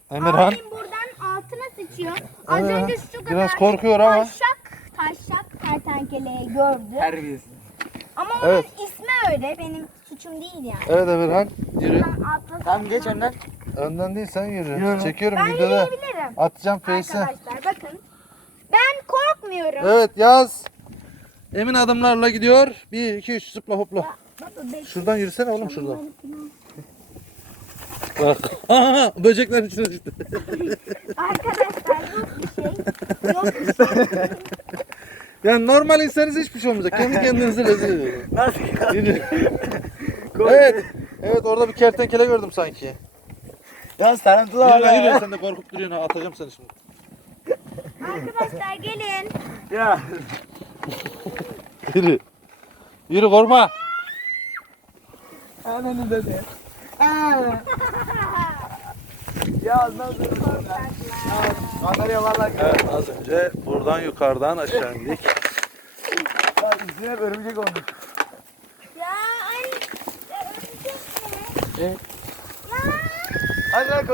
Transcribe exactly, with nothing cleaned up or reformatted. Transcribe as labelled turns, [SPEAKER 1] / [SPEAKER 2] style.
[SPEAKER 1] Emirhan.
[SPEAKER 2] Abim buradan altına sıçıyor. Az
[SPEAKER 1] Evet.
[SPEAKER 2] önce şu kadar
[SPEAKER 1] Biraz korkuyor ama.
[SPEAKER 2] taşak taşak kertenkeleyi gördü.
[SPEAKER 3] Terbiyesiz.
[SPEAKER 2] Ama onun
[SPEAKER 1] Evet.
[SPEAKER 2] ismi öyle. Benim suçum değil yani.
[SPEAKER 1] Evet Emirhan. Yürü.
[SPEAKER 2] Ben atlasam.
[SPEAKER 3] Tamam geç önden.
[SPEAKER 1] Önden değil sen yürü.
[SPEAKER 3] Yürü.
[SPEAKER 1] Çekiyorum
[SPEAKER 2] Ben
[SPEAKER 1] videoda.
[SPEAKER 2] yürüyebilirim.
[SPEAKER 1] Atacağım face'e.
[SPEAKER 2] Arkadaşlar bakın. Ben korkmuyorum.
[SPEAKER 1] Evet yaz. Emin adımlarla gidiyor. Bir, iki, üç zıpla hopla.
[SPEAKER 2] Baba, bekle.
[SPEAKER 1] Şuradan yürüsene oğlum şuradan. Bak. Aha, böcekler içine düştü.
[SPEAKER 2] Arkadaşlar yok bir şey. Yok bir şey.
[SPEAKER 1] Yani normal insanız hiçbir şey olmayacak. Kendi kendinizi rezil ediyorsunuz.
[SPEAKER 3] Nasıl?
[SPEAKER 1] Yürü. Evet. Evet orada bir kertenkele gördüm sanki.
[SPEAKER 3] Ya sarıntılı
[SPEAKER 1] Yürü
[SPEAKER 3] var
[SPEAKER 1] lan yürü
[SPEAKER 3] ya.
[SPEAKER 1] sen de korkup duruyorsun ha. Atacağım seni şimdi.
[SPEAKER 2] Arkadaşlar gelin.
[SPEAKER 3] Ya.
[SPEAKER 1] Yürü. Yürü korkma.
[SPEAKER 3] Ananı dedi. Ya nasıl? Kanarya valla.
[SPEAKER 1] Evet az önce buradan yukarıdan aşağı indik.
[SPEAKER 3] Ya üstüne hep örümcek olmuş.
[SPEAKER 2] Ya ay. Örümcek mi?
[SPEAKER 3] Evet. Hadi lan.